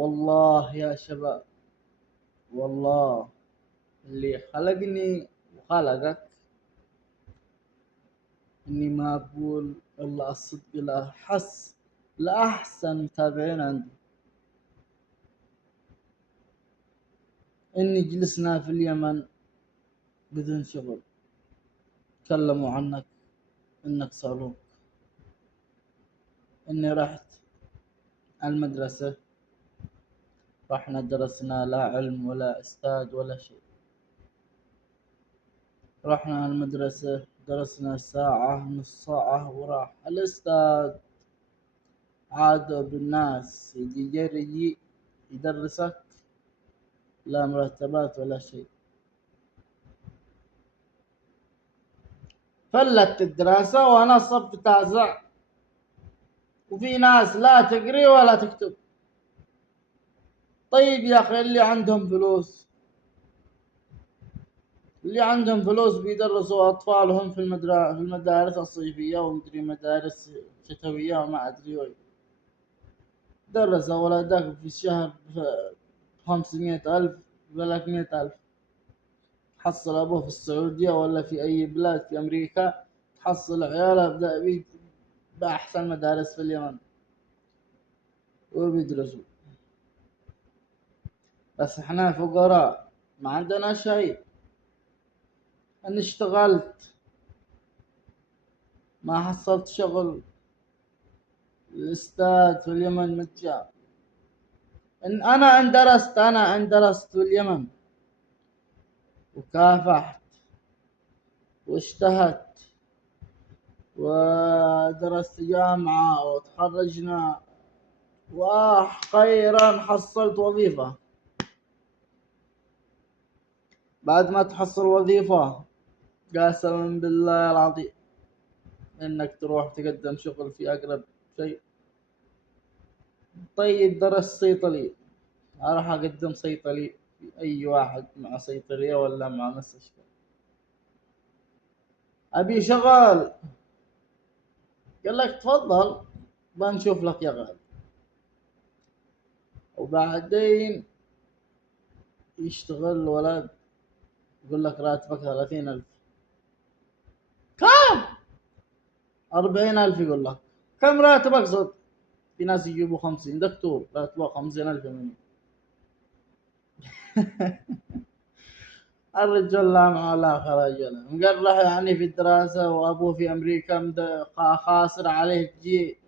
والله يا شباب، والله اللي خلقني وخلقك إني ما أقول إلا الصدق، لا حس لأحسن متابعين عندي إني جلسنا في اليمن بدون شغل، تكلموا عنك إنك صاروخ. إني رحت المدرسة، رحنا درسنا لا علم ولا أستاذ ولا شيء. رحنا المدرسة درسنا ساعة نص ساعة وراح الأستاذ. عادوا بالناس يجي يدرسك، لا مرتبات ولا شيء. فلت الدراسة وأنا صرت تازع، وفي ناس لا تقري ولا تكتب. طيب يا أخي، اللي عندهم فلوس، اللي عندهم فلوس بيدرسوا أطفالهم في المدارس الصيفية ومدري مدارس شتوية وما أدري وين. درس أولادك في الشهر 500,000 300,000. تحصل أبوه في السعودية ولا في أي بلاد في أمريكا، تحصل عياله بأحسن مدارس في اليمن وبيدرسوا. بس احنا فقراء ما عندنا شيء. أنا اشتغلت ما حصلت شغل. الأستاذ في اليمن مجان. أنا أن درست في اليمن وكافحت واجتهدت ودرست جامعة وتخرجنا، وأخيرا حصلت وظيفة. بعد ما تحصل وظيفة قسما بالله العظيم إنك تروح تقدم شغل في أقرب شيء. طيب درست صيدلي، أروح أقدم صيدلي في أي واحد مع صيدلية ولا مع مستشفى. أبي شغال، قال لك تفضل بنشوف لك يا غالي. وبعدين يشتغل الولد، يقول لك راتبك 30,000. كم؟ 40,000. يقول لك كم راتبك؟ صدق في ناس يجيبوا 50. دكتور راتبه 50,000 مني. الرجال لا معه لا خرج له، مقرح يعني في الدراسة، وأبوه في أمريكا خاسر عليه جي